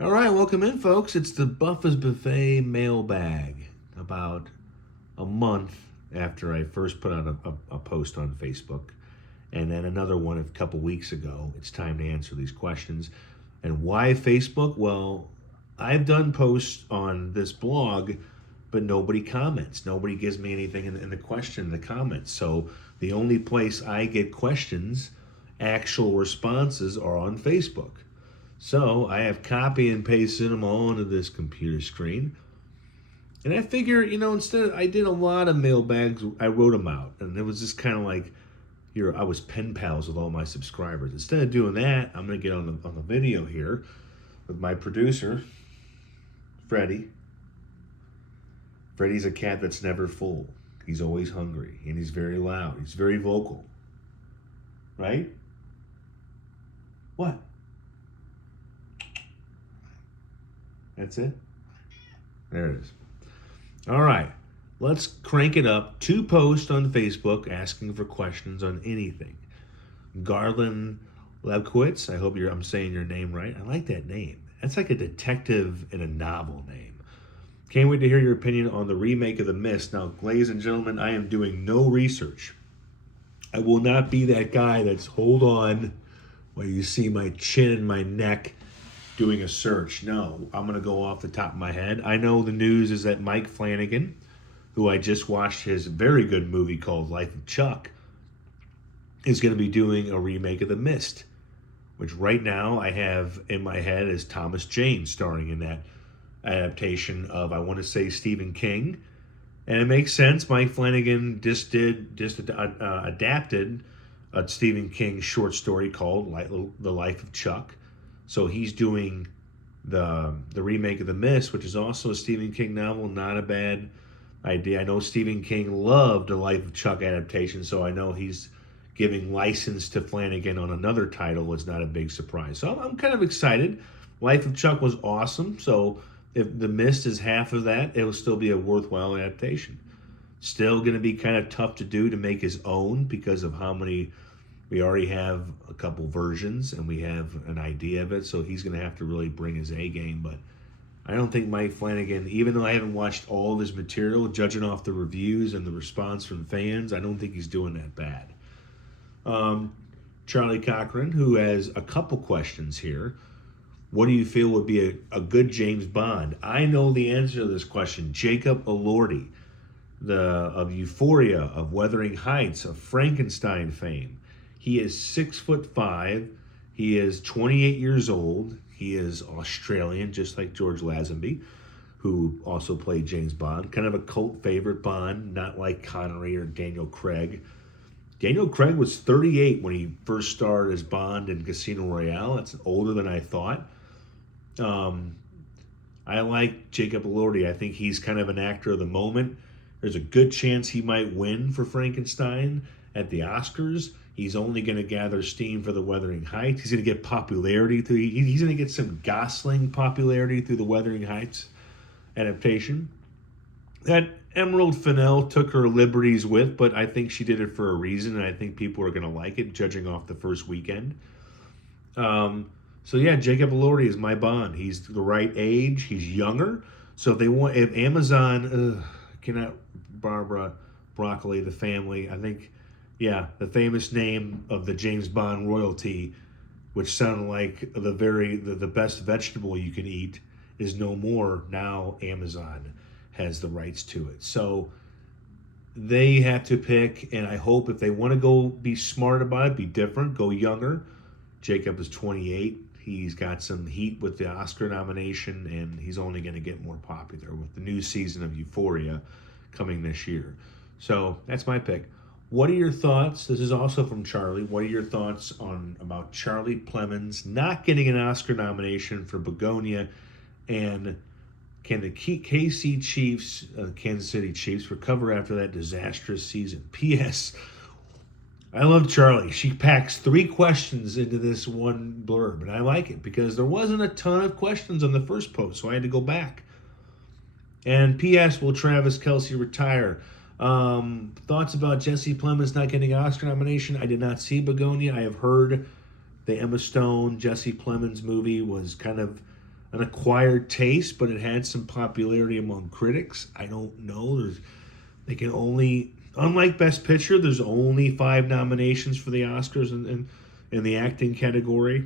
All right, welcome in, folks. It's the Buffa's Buffet mailbag. About a month after I first put out a post on Facebook, and then another one a couple weeks ago. It's time to answer these questions. And why Facebook? Well, I've done posts on this blog, but nobody comments. Nobody gives me anything in the comments. So the only place I get questions, actual responses, are on Facebook. So I have copy and pasted them all onto this computer screen. And I figure, instead I did a lot of mailbags, I wrote them out. And it was just kind of like, here, I was pen pals with all my subscribers. Instead of doing that, I'm going to get on the video here with my producer, Freddie. Freddie's a cat that's never full. He's always hungry, and he's very loud. He's very vocal. Right? What? That's it? There it is. All right. Let's crank it up. 2 posts on Facebook asking for questions on anything. Garland Lebkowitz, I hope I'm saying your name right. I like that name. That's like a detective in a novel name. Can't wait to hear your opinion on the remake of The Mist. Now, ladies and gentlemen, I am doing no research. I will not be that guy that's, hold on, while you see my chin and my neck doing a search. No, I'm going to go off the top of my head. I know the news is that Mike Flanagan, who I just watched his very good movie called Life of Chuck, is going to be doing a remake of The Mist, which right now I have in my head as Thomas Jane starring in that adaptation of, I want to say, Stephen King. And it makes sense. Mike Flanagan adapted a Stephen King short story called The Life of Chuck. So he's doing the remake of The Mist, which is also a Stephen King novel. Not a bad idea. I know Stephen King loved the Life of Chuck adaptation, so I know he's giving license to Flanagan on another title. Is not a big surprise. So I'm kind of excited. Life of Chuck was awesome, so if The Mist is half of that, it will still be a worthwhile adaptation. Still going to be kind of tough to do to make his own because of how many. We already have a couple versions and we have an idea of it, so he's going to have to really bring his A game. But I don't think Mike Flanagan, even though I haven't watched all of his material, judging off the reviews and the response from fans, I don't think he's doing that bad. Charlie Cochran, who has a couple questions here. What do you feel would be a good James Bond? I know the answer to this question. Jacob Elordi, of Euphoria, of Wuthering Heights, of Frankenstein fame. He is 6'5". He is 28 years old. He is Australian, just like George Lazenby, who also played James Bond. Kind of a cult favorite Bond, not like Connery or Daniel Craig. Daniel Craig was 38 when he first starred as Bond in Casino Royale. That's older than I thought. I like Jacob Elordi. I think he's kind of an actor of the moment. There's a good chance he might win for Frankenstein at the Oscars. He's only going to gather steam for the Wuthering Heights. He's going to get popularity through. He's going to get some Gosling popularity through the Wuthering Heights adaptation that Emerald Fennell took her liberties with, but I think she did it for a reason, and I think people are going to like it, judging off the first weekend. So yeah, Jacob Elordi is my Bond. He's the right age. He's younger. So if Amazon cannot Barbara Broccoli, the family, I think. Yeah, the famous name of the James Bond royalty, which sounded like the best vegetable you can eat, is no more. Now Amazon has the rights to it. So they have to pick, and I hope if they want to go be smart about it, be different, go younger. Jacob is 28. He's got some heat with the Oscar nomination, and he's only going to get more popular with the new season of Euphoria coming this year. So that's my pick. What are your thoughts? This is also from Charlie. What are your thoughts about Charlie Plemons not getting an Oscar nomination for Begonia, and can the KC Chiefs, Kansas City Chiefs, recover after that disastrous season? P.S. I love Charlie. She packs 3 questions into this one blurb, and I like it because there wasn't a ton of questions on the first post, so I had to go back. And P.S. Will Travis Kelce retire? Thoughts about Jesse Plemons not getting an Oscar nomination? I did not see Begonia. I have heard the Emma Stone, Jesse Plemons movie was kind of an acquired taste, but it had some popularity among critics. I don't know. They can only, unlike Best Picture, there's only 5 nominations for the Oscars in the acting category.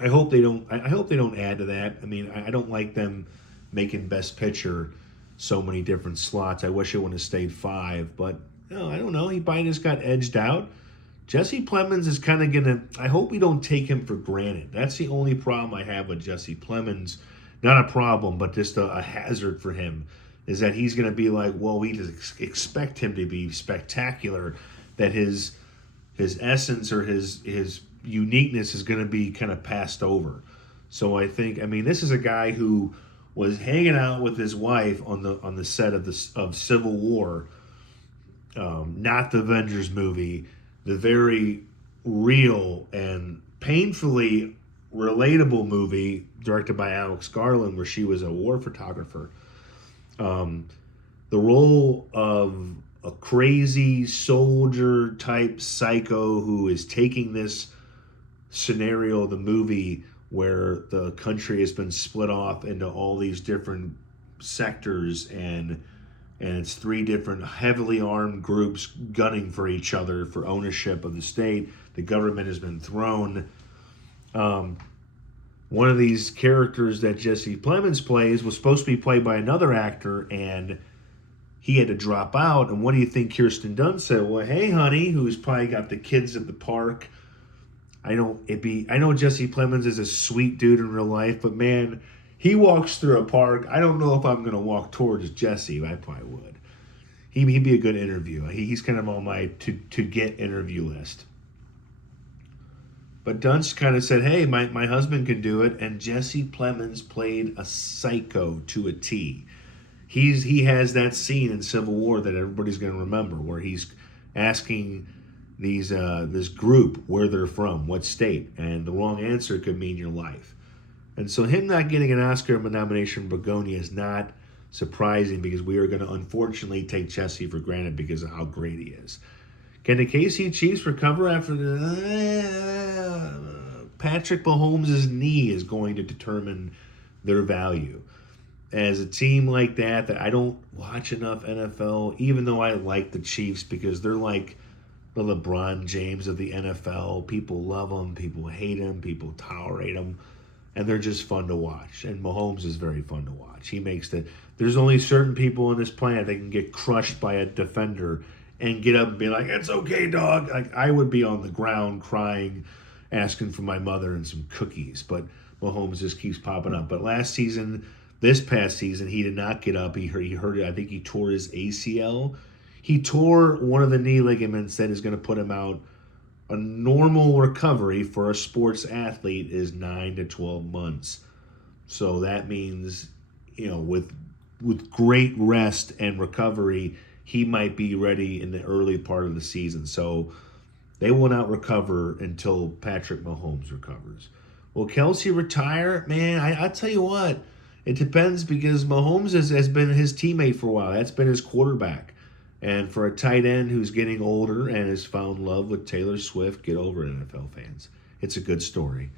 I hope they don't. I hope they don't add to that. I mean, I don't like them making Best Picture so many different slots. I wish it would have stayed 5, but no, I don't know. He probably just got edged out. Jesse Plemons is kind of gonna. I hope we don't take him for granted. That's the only problem I have with Jesse Plemons. Not a problem, but just a hazard for him is that he's gonna be like, well, we just expect him to be spectacular. That his essence or his uniqueness is gonna be kind of passed over. So I think. I mean, this is a guy who was hanging out with his wife on the set of Civil War, not the Avengers movie, the very real and painfully relatable movie directed by Alex Garland, where she was a war photographer. The role of a crazy soldier type psycho who is taking this scenario of the movie where the country has been split off into all these different sectors and it's 3 different heavily armed groups gunning for each other for ownership of the state. The government has been thrown. One of these characters that Jesse Plemons plays was supposed to be played by another actor, and he had to drop out. And what do you think Kirsten Dunst said? Well, hey, honey, who's probably got the kids at the park. I know Jesse Plemons is a sweet dude in real life, but man, he walks through a park. I don't know if I'm going to walk towards Jesse. I probably would. He'd be a good interview. He's kind of on my to get interview list. But Dunst kind of said, hey, my husband can do it. And Jesse Plemons played a psycho to a T. He has that scene in Civil War that everybody's going to remember where he's asking this group where they're from, what state. And the wrong answer could mean your life. And so him not getting an Oscar nomination for Begonia is not surprising because we are going to unfortunately take Jesse for granted because of how great he is. Can the KC Chiefs recover after Patrick Mahomes' knee is going to determine their value? As a team like that I don't watch enough NFL, even though I like the Chiefs because they're like the LeBron James of the NFL. People love them, people hate him, people tolerate him. And they're just fun to watch. And Mahomes is very fun to watch. He makes there's only certain people on this planet that can get crushed by a defender and get up and be like, it's okay, dog. Like, I would be on the ground crying, asking for my mother and some cookies. But Mahomes just keeps popping up. But this past season, he did not get up. He hurt it. I think he tore his ACL. He tore one of the knee ligaments that is going to put him out. A normal recovery for a sports athlete is 9 to 12 months. So that means, with great rest and recovery, he might be ready in the early part of the season. So they will not recover until Patrick Mahomes recovers. Will Kelce retire? Man, I tell you what, it depends because Mahomes has been his teammate for a while. That's been his quarterback. And for a tight end who's getting older and has found love with Taylor Swift, get over it, NFL fans. It's a good story.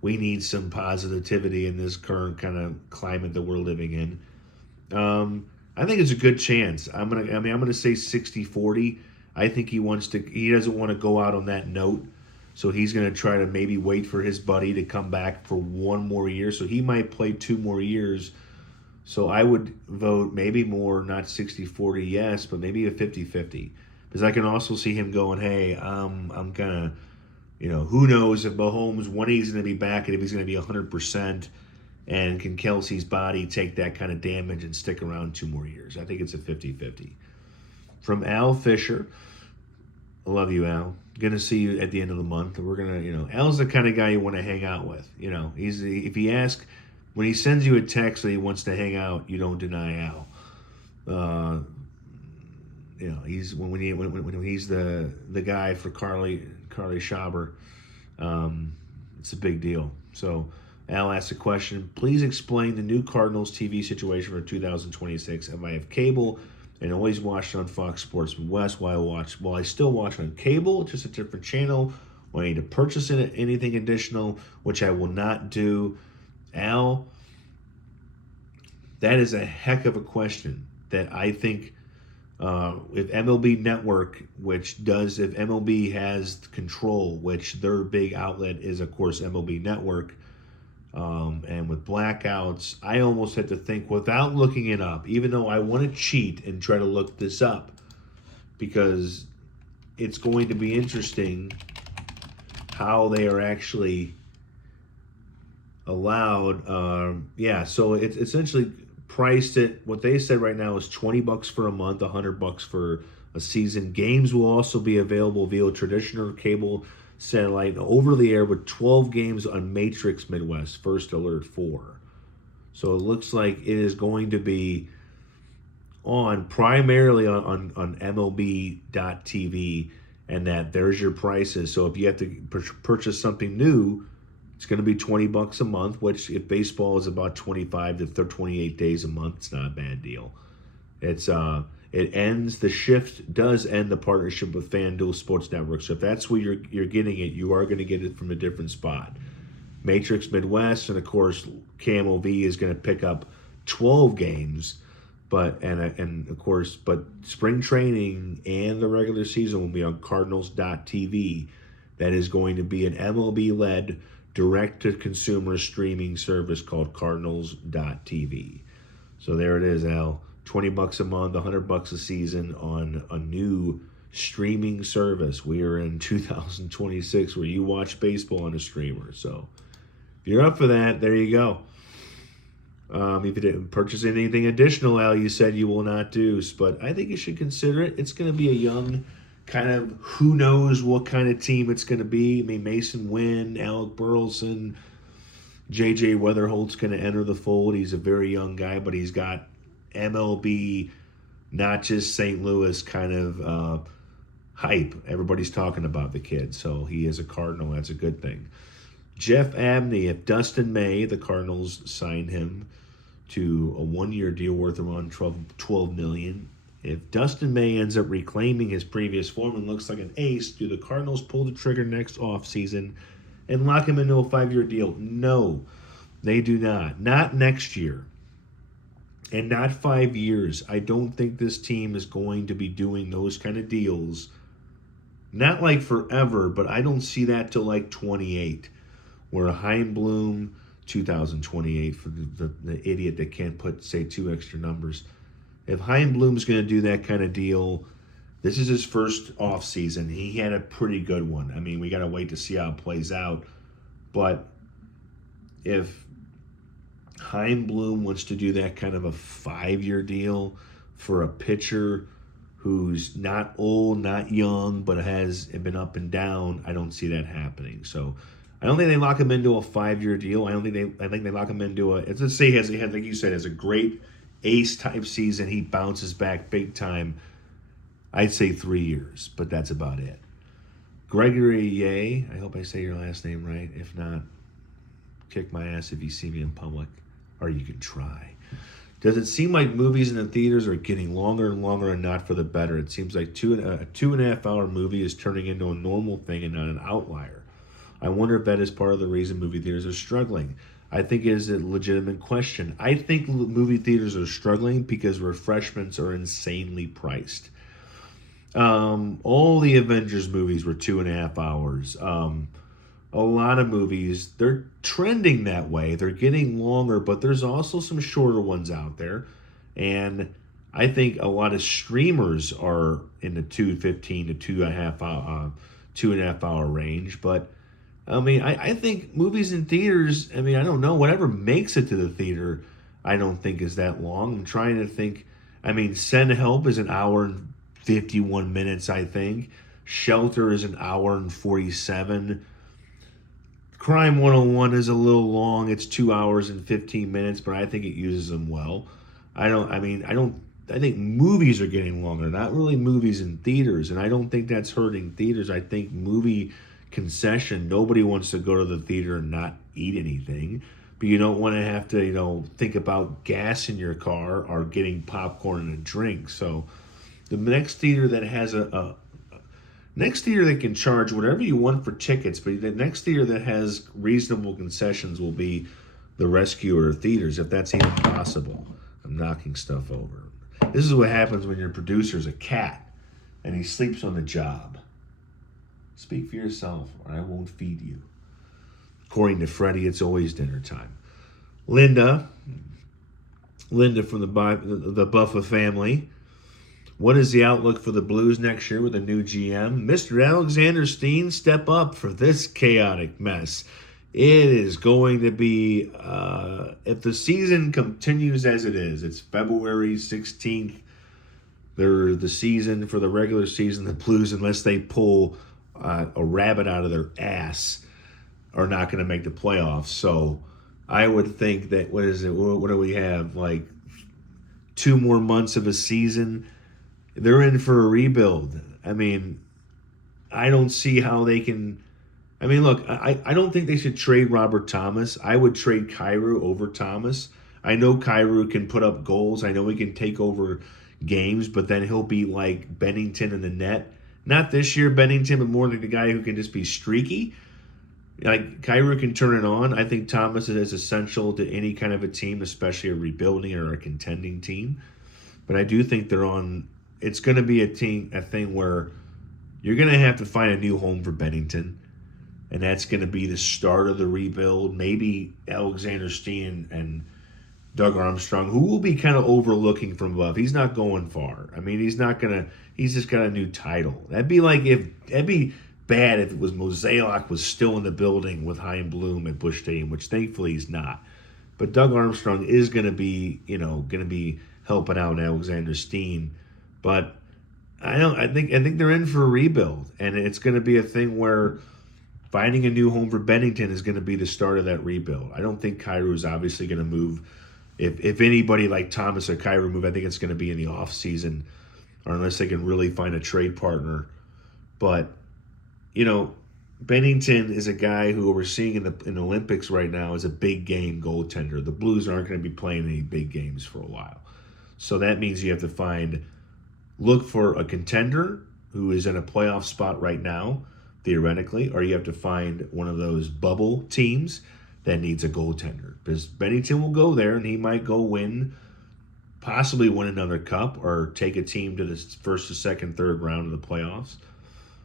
We need some positivity in this current kind of climate that we're living in. I think it's a good chance. I'm gonna say 60-40. I think he doesn't want to go out on that note. So he's gonna try to maybe wait for his buddy to come back for 1 more year. So he might play 2 more years. So I would vote maybe more, not 60-40 yes, but maybe a 50-50. Because I can also see him going, hey, I'm going to, who knows if Mahomes, when he's going to be back and if he's going to be 100%, and can Kelce's body take that kind of damage and stick around 2 more years. I think it's a 50-50. From Al Fisher, I love you, Al. Going to see you at the end of the month. We're going to, Al's the kind of guy you want to hang out with. If he asks, when he sends you a text that he wants to hang out, you don't deny Al. He's when he's the guy for Carly Schaber. It's a big deal. So Al asked a question. Please explain the new Cardinals TV situation for 2026. If I have cable and always watched on Fox Sports West, while I still watch on cable, it's just a different channel. Will I need to purchase anything additional, which I will not do. Al, that is a heck of a question that I think if MLB Network, if MLB has control, which their big outlet is, of course, MLB Network, and with blackouts, I almost had to think without looking it up, even though I want to cheat and try to look this up because it's going to be interesting how they are actually allowed. So it's essentially priced at what they said right now is $20 for a month, $100 for a season. Games will also be available via traditional cable, satellite, and over the air with 12 games on Matrix Midwest First Alert 4. So it looks like it is going to be on primarily on MLB.TV, and that there's your prices. So if you have to purchase something new, it's going to be $20 a month, which if baseball is about 25 to 28 days a month, it's not a bad deal. The shift does end the partnership with FanDuel Sports Network. So if that's where you're getting it, you are going to get it from a different spot. Matrix Midwest, and of course KMOV is going to pick up 12 games, but spring training and the regular season will be on Cardinals.TV. That is going to be an MLB-led direct-to-consumer streaming service called Cardinals.TV. So there it is, Al. $20 a month, $100 a season on a new streaming service. We are in 2026 where you watch baseball on a streamer. So if you're up for that, there you go. If you didn't purchase anything additional, Al, you said you will not do, but I think you should consider it. It's going to be a young kind of, who knows what kind of team it's going to be. I mean, Mason Wynn, Alec Burleson, J.J. Weatherholt's going to enter the fold. He's a very young guy, but he's got MLB, not just St. Louis kind of hype. Everybody's talking about the kid, so he is a Cardinal. That's a good thing. Jeff Abney, if Dustin May, the Cardinals signed him to a one-year deal worth around $12 million. If Dustin May ends up reclaiming his previous form and looks like an ace, do the Cardinals pull the trigger next offseason and lock him into a 5-year deal? No, they do not. Not next year. And not 5 years. I don't think this team is going to be doing those kind of deals. Not like forever, but I don't see that till like 28. Where Chaim Bloom, 2028 for the idiot that can't say two extra numbers. If Chaim Bloom's going to do that kind of deal, this is his first off season. He had a pretty good one. I mean, we got to wait to see how it plays out. But if Chaim Bloom wants to do that kind of a 5-year deal for a pitcher who's not old, not young, but has been up and down, I don't see that happening. So I don't think they lock him into a 5-year deal. I think they lock him into let's say he has, like you said, has a great ace type season. He bounces back big time. I'd say 3 years, but that's about it. Gregory Ye, I hope I say your last name right. If not, kick my ass if you see me in public, or you can try. Does it seem like movies in the theaters are getting longer and longer and not for the better? It seems like a 2.5 hour movie is turning into a normal thing and not an outlier. I wonder if that is part of the reason movie theaters are struggling. I think it is a legitimate question. I think movie theaters are struggling because refreshments are insanely priced. All the Avengers movies were 2.5 hours. A lot of movies, they're trending that way. They're getting longer, but there's also some shorter ones out there. And I think a lot of streamers are in the 2:15 to 2.5 hour range. But I mean, I think movies in theaters, I mean, I don't know, whatever makes it to the theater, I don't think is that long. I'm trying to think. I mean, Send Help is 1 hour and 51 minutes, I think. Shelter is 1 hour and 47. Crime 101 is a little long. It's 2 hours and 15 minutes, but I think it uses them well. I think movies are getting longer, not really movies in theaters, and I don't think that's hurting theaters. I think movie concession, nobody wants to go to the theater and not eat anything, but you don't want to have to, think about gas in your car or getting popcorn and a drink. So the next theater that has next theater that can charge whatever you want for tickets, but the next theater that has reasonable concessions will be the rescuer theaters, if that's even possible. I'm knocking stuff over. This is what happens when your producer's a cat and he sleeps on the job. Speak for yourself, or I won't feed you. According to Freddie, it's always dinner time. Linda from the Buffa family. What is the outlook for the Blues next year with a new GM? Mr. Alexander Steen, step up for this chaotic mess. It is going to be, if the season continues as it is, it's February 16th. They're the season for the regular season. The Blues, unless they pull a rabbit out of their ass, are not going to make the playoffs. So I would think that, what do we have? Like 2 more months of a season. They're in for a rebuild. I mean, I don't see how they can. I mean, look, I don't think they should trade Robert Thomas. I would trade Kyrou over Thomas. I know Kyrou can put up goals. I know he can take over games, but then he'll be like Bennington in the net. Not this year, Bennington, but more like the guy who can just be streaky. Like, Kyrou can turn it on. I think Thomas is essential to any kind of a team, especially a rebuilding or a contending team. But I do think it's going to be a thing where you're going to have to find a new home for Bennington. And that's going to be the start of the rebuild. Maybe Alexander Steen and Doug Armstrong, who will be kind of overlooking from above. He's not going far. I mean, he's just got a new title. That'd be bad if it was Mozeliak was still in the building with Chaim Bloom at Busch Stadium, which thankfully he's not. But Doug Armstrong is going to be helping out Alexander Steen. But I think they're in for a rebuild, and it's going to be a thing where finding a new home for Bennington is going to be the start of that rebuild. I don't think Kyrou is obviously going to move. If anybody like Thomas or Kyrou move, I think it's going to be in the off season, or unless they can really find a trade partner. But Bennington is a guy who we're seeing in the Olympics right now is a big game goaltender. The Blues aren't going to be playing any big games for a while, so that means you have to look for a contender who is in a playoff spot right now, theoretically, or you have to find one of those bubble teams that needs a goaltender. Because Bennington will go there and he might go possibly win another cup or take a team to the first or second, third round of the playoffs.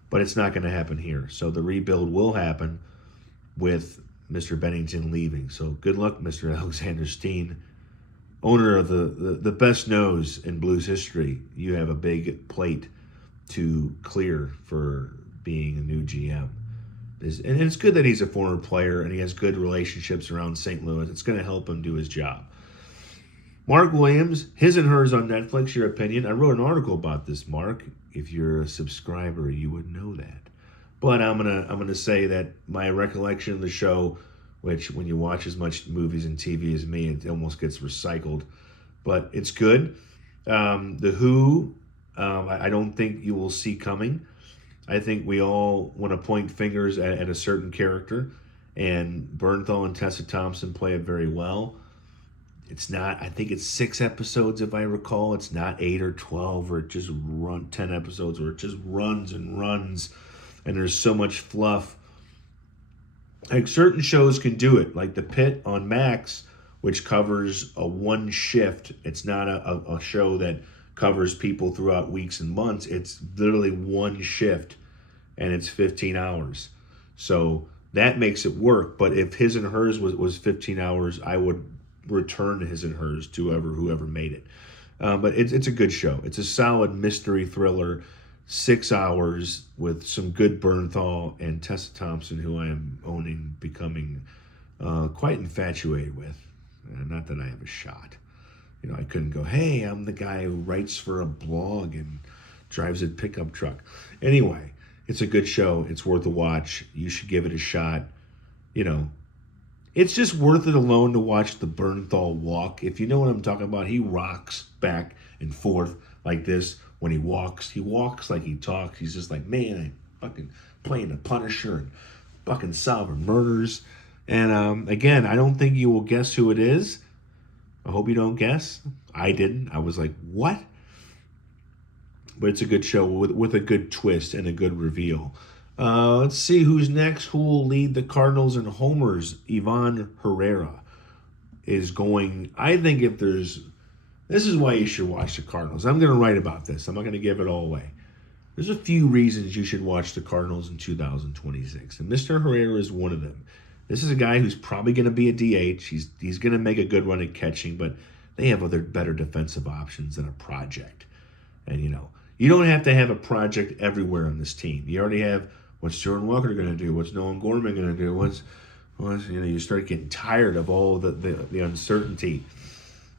But it's not going to happen here. So the rebuild will happen with Mr. Bennington leaving. So good luck, Mr. Alexander Steen, owner of the best nose in Blues history. You have a big plate to clear for being a new GM. And it's good that he's a former player and he has good relationships around St. Louis. It's going to help him do his job. Mark Williams, His and Hers on Netflix, your opinion. I wrote an article about this, Mark. If you're a subscriber, you would know that. But I'm gonna say that my recollection of the show, which when you watch as much movies and TV as me, it almost gets recycled. But it's good. The Who, I don't think you will see coming. I think we all want to point fingers at a certain character, and Bernthal and Tessa Thompson play it very well. It's not, I think it's 6 episodes if I recall. It's not 8 or 12 or it just 10 episodes where it just runs and runs and there's so much fluff. Like certain shows can do it, like The Pit on Max, which covers a one shift. It's not a show that covers people throughout weeks and months. It's literally one shift and it's 15 hours. So that makes it work. But if His and Hers was 15 hours, I would return to His and Hers to whoever made it. But it's a good show. It's a solid mystery thriller, 6 hours with some good Bernthal and Tessa Thompson, who I am becoming quite infatuated with. Not that I have a shot. I couldn't go, hey, I'm the guy who writes for a blog and drives a pickup truck. Anyway, it's a good show. It's worth a watch. You should give it a shot. It's just worth it alone to watch the Bernthal walk. If you know what I'm talking about, he rocks back and forth like this when he walks. He walks like he talks. He's just like, man, I'm fucking playing the Punisher and fucking solving murders. And again, I don't think you will guess who it is. I hope you don't guess. I didn't. I was like, what? But it's a good show with a good twist and a good reveal. Let's see who's next. Who will lead the Cardinals in homers? Ivan Herrera. is going. I think if there's, this is why you should watch the Cardinals. I'm going to write about this. I'm not going to give it all away. There's a few reasons you should watch the Cardinals in 2026, and Mr. Herrera is one of them. This is a guy who's probably going to be a DH. He's going to make a good run at catching, but they have other better defensive options than a project. And you don't have to have a project everywhere on this team. You already have what's Jordan Walker going to do, what's Nolan Gorman going to do, what's you start getting tired of all the uncertainty.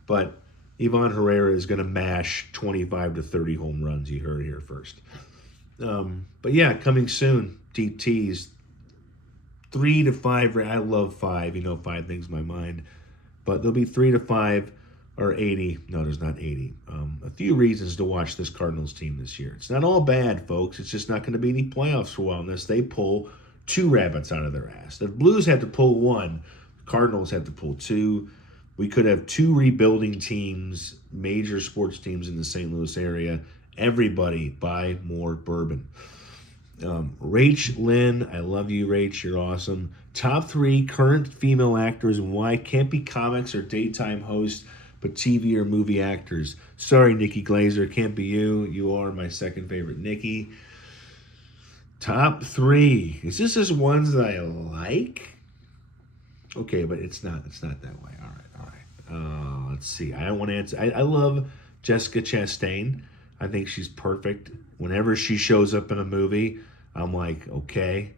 But Ivan Herrera is going to mash 25 to 30 home runs. You heard it here first. But yeah, coming soon, deep tease. 3 to 5. I love 5. 5 things in my mind. But there'll be 3 to 5 or 80. No, there's not 80. A few reasons to watch this Cardinals team this year. It's not all bad, folks. It's just not going to be any playoffs for a while unless they pull 2 rabbits out of their ass. The Blues have to pull 1. The Cardinals have to pull 2. We could have 2 rebuilding teams, major sports teams in the St. Louis area. Everybody buy more bourbon. Rach Lynn, I love you, Rach. You're awesome. Top 3 current female actors and why. Can't be comics or daytime hosts, but TV or movie actors. Sorry, Nikki Glazer, can't be you. You are my second favorite Nikki. Top 3. Is this just ones that I like? Okay, but it's not that way. All right. Let's see. I don't want to answer. I love Jessica Chastain. I think she's perfect. Whenever she shows up in a movie, I'm like, okay,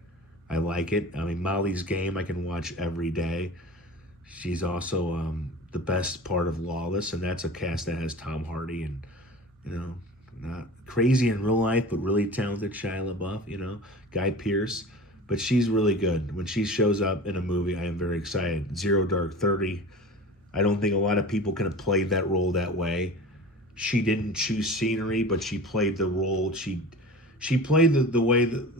I like it. I mean, Molly's Game I can watch every day. She's also the best part of Lawless, and that's a cast that has Tom Hardy and, not crazy in real life, but really talented Shia LaBeouf, Guy Pearce. But she's really good. When she shows up in a movie, I am very excited. Zero Dark 30. I don't think a lot of people can have played that role that way. She didn't choose scenery, but she played the role. She played the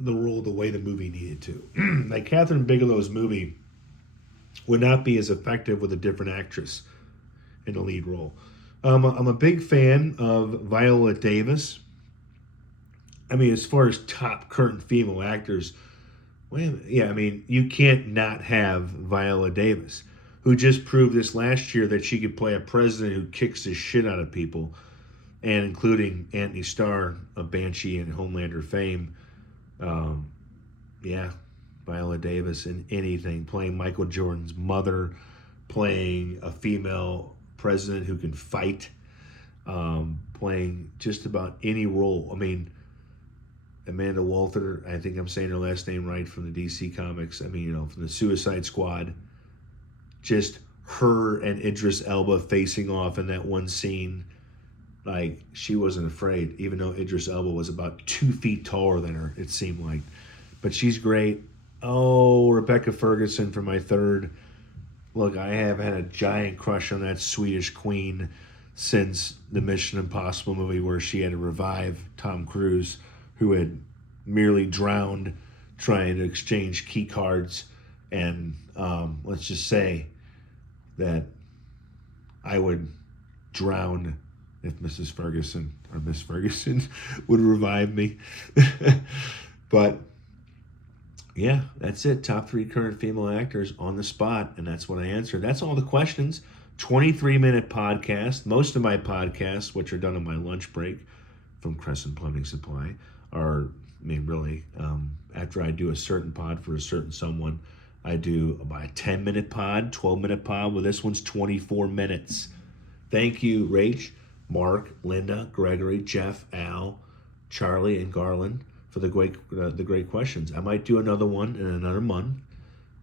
role the way the movie needed to. Like Catherine Bigelow's movie would not be as effective with a different actress in the lead role. I'm a big fan of Viola Davis. I mean, as far as top current female actors, you can't not have Viola Davis, who just proved this last year that she could play a president who kicks the shit out of people, and including Anthony Starr of Banshee and Homelander fame. Viola Davis in anything, playing Michael Jordan's mother, playing a female president who can fight, playing just about any role. I mean, Amanda Walter, I think I'm saying her last name right, from the DC Comics. I mean, from the Suicide Squad. Just her and Idris Elba facing off in that one scene. Like, she wasn't afraid, even though Idris Elba was about 2 feet taller than her, it seemed like. But she's great. Oh, Rebecca Ferguson for my third. Look, I have had a giant crush on that Swedish queen since the Mission Impossible movie where she had to revive Tom Cruise, who had merely drowned trying to exchange key cards. And let's just say that I would drown if Mrs. Ferguson or Miss Ferguson would revive me. But yeah, that's it. Top 3 current female actors on the spot. And that's what I answered. That's all the questions. 23-minute podcast. Most of my podcasts, which are done on my lunch break from Crescent Plumbing Supply, are, after I do a certain pod for a certain someone, I do about a 10-minute pod, 12-minute pod. Well, this one's 24 minutes. Thank you, Rach, Mark, Linda, Gregory, Jeff, Al, Charlie, and Garland for the great questions. I might do another one in another month.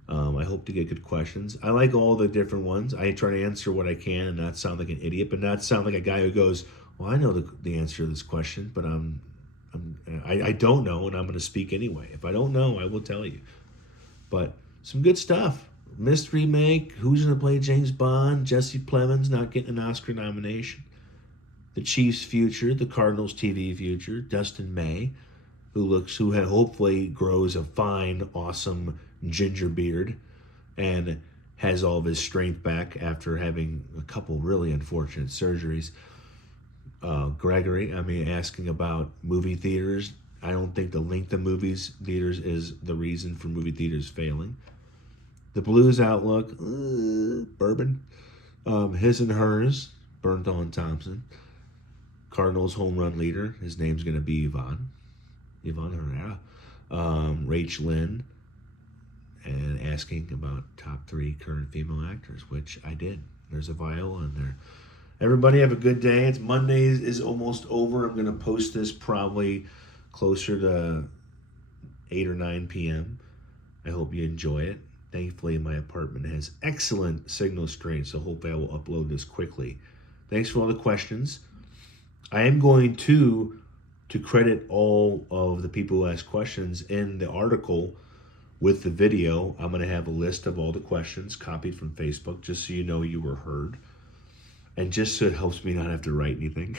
I hope to get good questions. I like all the different ones. I try to answer what I can and not sound like an idiot, but not sound like a guy who goes, well, I know the answer to this question, but I don't know, and I'm going to speak anyway. If I don't know, I will tell you. But some good stuff. Mystery Make, who's going to play James Bond, Jesse Plemons not getting an Oscar nomination, the Chiefs' future, the Cardinals' TV future, Dustin May, who hopefully grows a fine, awesome ginger beard and has all of his strength back after having a couple really unfortunate surgeries. Gregory, asking about movie theaters. I don't think the length of theaters is the reason for movie theaters failing. The Blues outlook, bourbon. His and hers, Bernthal Thompson. Cardinals home run leader. His name's going to be Yvonne Herrera. Rach Lynn, and asking about top 3 current female actors, which I did. There's a Viola in there. Everybody have a good day. It's Monday is almost over. I'm going to post this probably closer to 8 or 9 p.m. I hope you enjoy it. Thankfully, my apartment has excellent signal strength, so hopefully I will upload this quickly. Thanks for all the questions. I am going to credit all of the people who asked questions in the article with the video. I'm going to have a list of all the questions copied from Facebook, just so you know you were heard. And just so it helps me not have to write anything.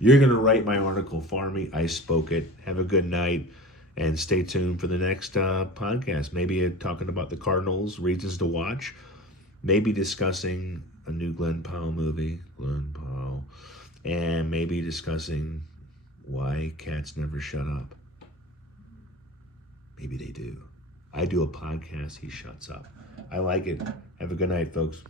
You're going to write my article for me. I spoke it. Have a good night. And stay tuned for the next podcast. Maybe talking about the Cardinals, reasons to watch. Maybe discussing a new Glenn Powell movie. Glenn Powell. And maybe discussing why cats never shut up. Maybe they do. I do a podcast, he shuts up. I like it. Have a good night, folks.